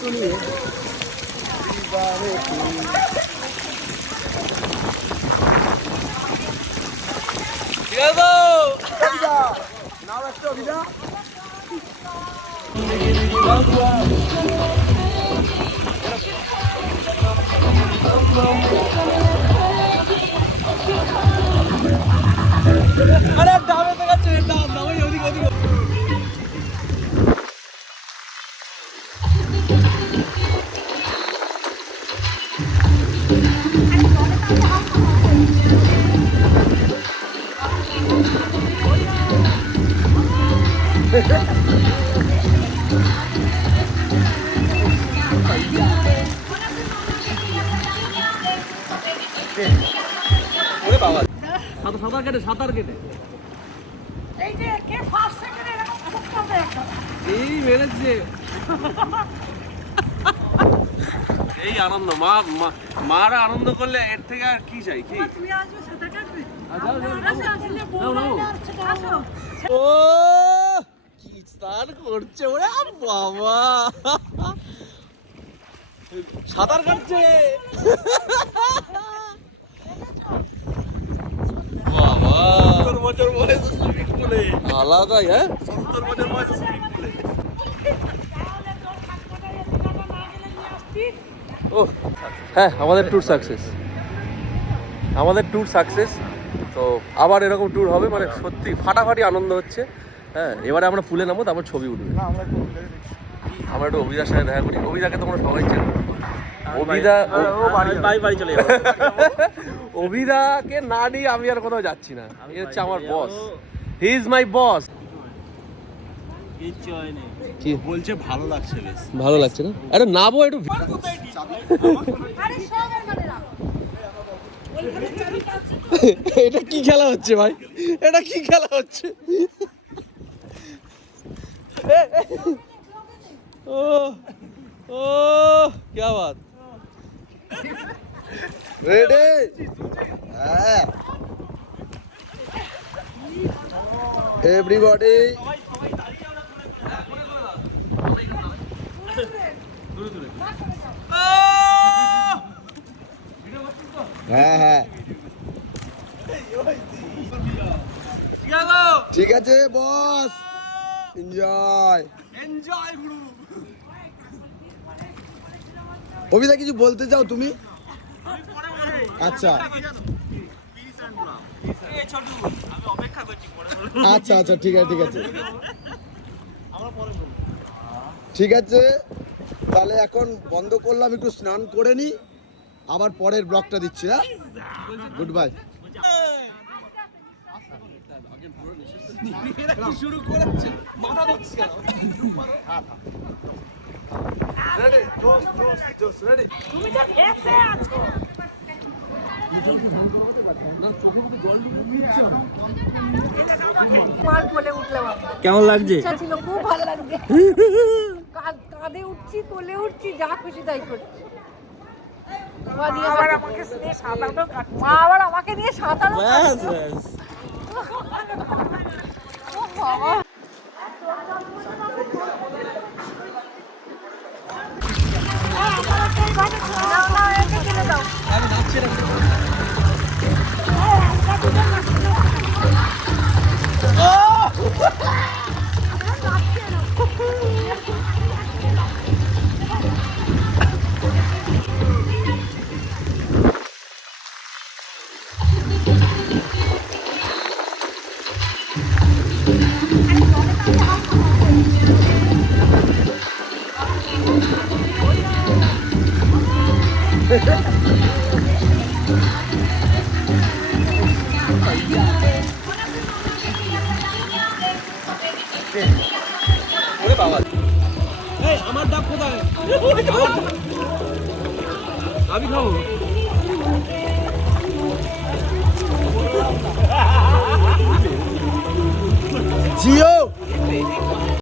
একটু নিয়ে ঠিক আছে তো নাও একটা অভিধা আরে ডাবে দেখাচ্ছে ডাব না ওই ওদিকে ওদিকে সাঁতার কেটে সাঁতার কেটে এই মেরেছে এই আনন্দ মারা আনন্দ করলে এর থেকে আর কি চাই কি ও কি স্নান করছে ওরে বাবা সাঁতার কাটছে আলাদাই হ্যাঁ 70 বছর বয়সে সুইমিং পুলে ও হ্যাঁ আমাদের ট্যুর সাকসেস তো আবার এরকম ট্যুর হবে মানে সত্যি ফাটাফাটি আনন্দ হচ্ছে হ্যাঁ এবারে আমরা পুলে নামবো তারপর ছবি উঠবে আমরা একটু অভিদার সাথে দেখা করি অভিদাকে তোমরা সবাই চেনো অভিদা বাড়ি চলে যাবো অভিদাকে না নিয়ে আমি আর কোথাও যাচ্ছি না এই হচ্ছে আমার বস হি ইজ মাই বস কি বলছে ভালো লাগছে বেশ ভালো লাগছে না আরে নাবো একটু এটা কি খেলা হচ্ছে ভাই এটা কি খেলা হচ্ছে ও ও क्या बात रेडी हां एवरीबॉडी হ্যাঁ হ্যাঁ ঠিক আছে বস এনজয় গুরু অভিদা কিছু বলতে চাও তুমি আচ্ছা আচ্ছা আচ্ছা ঠিক আছে ঠিক আছে তাহলে এখন বন্ধ করলাম একটু স্নান করে নি আবার পরের ব্লগটা দিচ্ছি হ্যাঁ গুড বাই শুরু করেছে মাথা ধরছে রেডি জোস রেডি তুমি তো এসে আছো মাল বলে উঠলে বাবা কেমন লাগছে আচ্ছা ছিল খুব ভালো লাগছে কাঁধে উঠছি কোলে উঠছি যা খুশি তাই করছি মা আবার আমাকে নিয়ে সাঁতারও ব্যাস ব্যাস ও বাবা আমার ডাব কোথায় আমি খাবো জিও